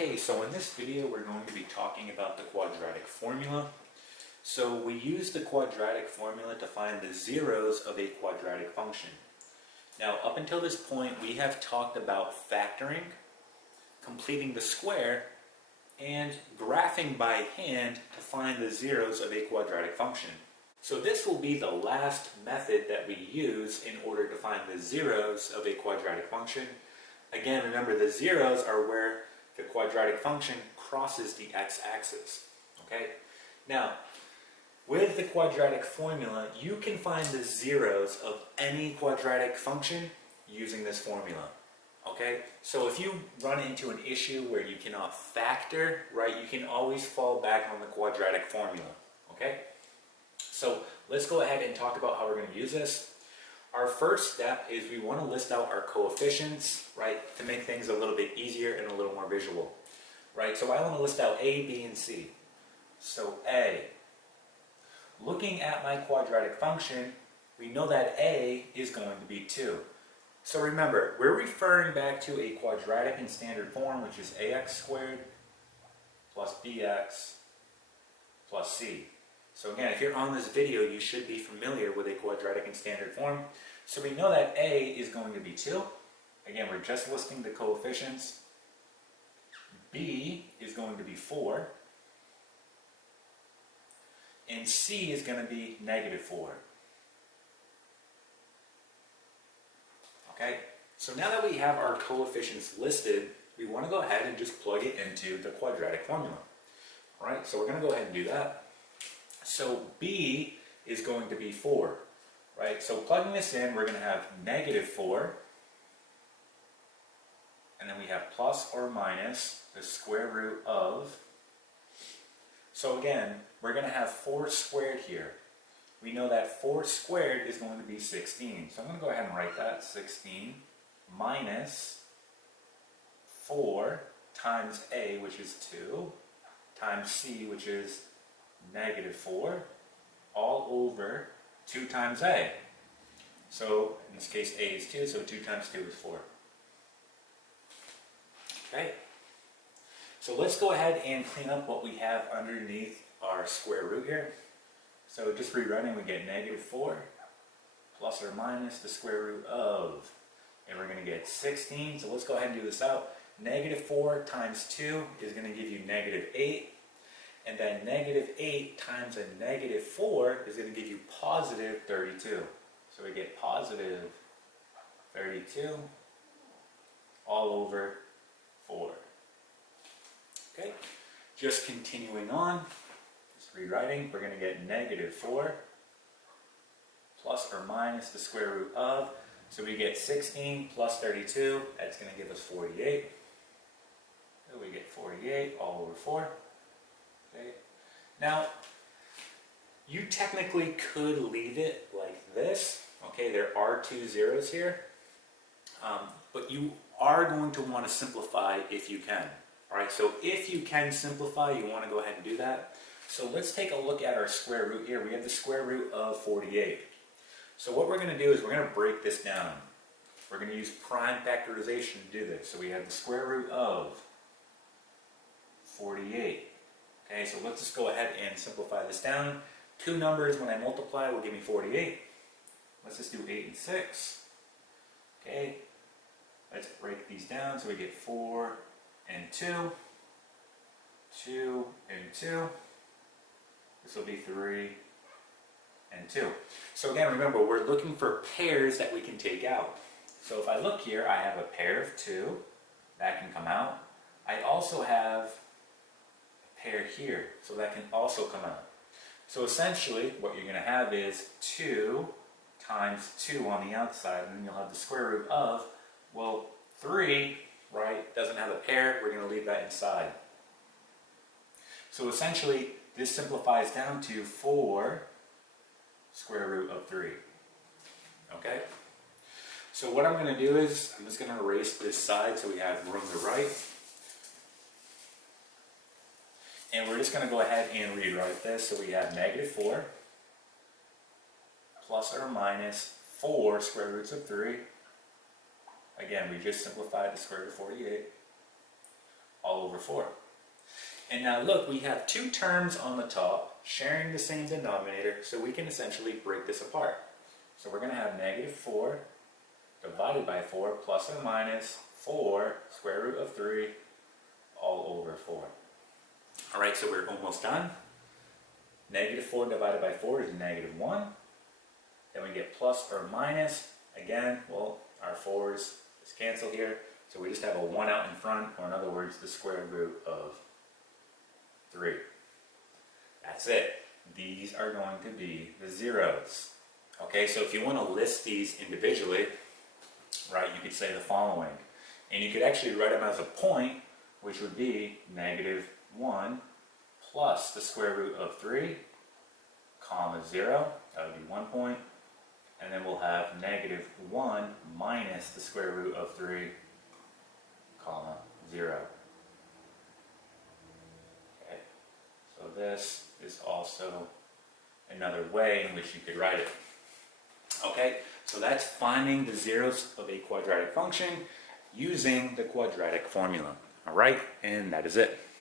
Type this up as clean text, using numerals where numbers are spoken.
Okay, so in this video we're going to be talking about the quadratic formula. So we use the quadratic formula to find the zeros of a quadratic function. Now up until this point we have talked about factoring, completing the square, and graphing by hand to find the zeros of a quadratic function. So this will be the last method that we use in order to find the zeros of a quadratic function. Again, remember the zeros are where the quadratic function crosses the x-axis. Okay? Now, with the quadratic formula, you can find the zeros of any quadratic function using this formula. Okay? So if you run into an issue where you cannot factor, right, you can always fall back on the quadratic formula. Okay? So let's go ahead and talk about how we're going to use this. Our first step is we want to list out our coefficients, right, to make things a little bit easier and a little more visual, right? So I want to list out A, B, and C. So A, looking at my quadratic function, we know that A is going to be 2. So remember, we're referring back to a quadratic in standard form, which is ax squared plus bx plus c. So again, if you're on this video, you should be familiar with a quadratic in standard form. So we know that A is going to be 2. Again, we're just listing the coefficients. B is going to be 4. And C is going to be -4. Okay, so now that we have our coefficients listed, we want to go ahead and just plug it into the quadratic formula. All right, so we're going to go ahead and do that. So B is going to be 4, right? So plugging this in, we're going to have -4, and then we have plus or minus the square root of. So again, we're going to have 4 squared here. We know that 4 squared is going to be 16. So I'm going to go ahead and write that, 16 minus 4 times A, which is 2, times C, which is -4, all over 2 times A. So in this case A is 2, so 2 times 2 is 4. Okay, so let's go ahead and clean up what we have underneath our square root here. So just rewriting, we get -4 plus or minus the square root of, and we're going to get 16. So let's go ahead and do this out. -4 times 2 is going to give you -8. And then -8 times a -4 is going to give you positive 32. So we get positive 32 all over 4. Okay, just continuing on, just rewriting, we're going to get -4 plus or minus the square root of. So we get 16 plus 32, that's going to give us 48. So we get 48 all over 4. Okay. Now, you technically could leave it like this. Okay, there are 2 zeros here, but you are going to want to simplify if you can. All right, so if you can simplify, you want to go ahead and do that. So let's take a look at our square root here. We have the square root of 48. So what we're going to do is we're going to break this down. We're going to use prime factorization to do this. So we have the square root of 48. Okay, so let's just go ahead and simplify this down. 2 numbers when I multiply will give me 48. Let's just do 8 and 6. Okay, let's break these down. So we get 4 and 2, 2 and 2. This will be 3 and 2. So again, remember, we're looking for pairs that we can take out. So if I look here, I have a pair of 2. That can come out. I also have pair here, so that can also come out. So essentially what you're going to have is 2 times 2 on the outside, and then you'll have the square root of, well, 3, right, doesn't have a pair, we're going to leave that inside. So essentially this simplifies down to 4 square root of 3. Okay, so what I'm going to do is I'm just going to erase this side so we have room to write. And we're just going to go ahead and rewrite this. So we have -4 plus or minus 4 square roots of 3. Again, we just simplified the square root of 48. all over 4. And now look, we have two terms on the top sharing the same denominator, so we can essentially break this apart. So we're going to have negative 4 divided by 4 plus or minus 4 square root of 3 all over 4. Alright, so we're almost done. Negative 4 divided by 4 is negative 1. Then we get plus or minus. Again, well, our 4's is cancel here, so we just have a 1 out in front, or in other words, the square root of 3. That's it. These are going to be the zeros. Okay, so if you want to list these individually, right, you could say the following. And you could actually write them as a point, which would be negative 1 plus the square root of 3, comma 0. That would be 1 point. And then we'll have negative 1 minus the square root of 3, comma 0. Okay, so this is also another way in which you could write it. Okay, so that's finding the zeros of a quadratic function using the quadratic formula. All right, and that is it.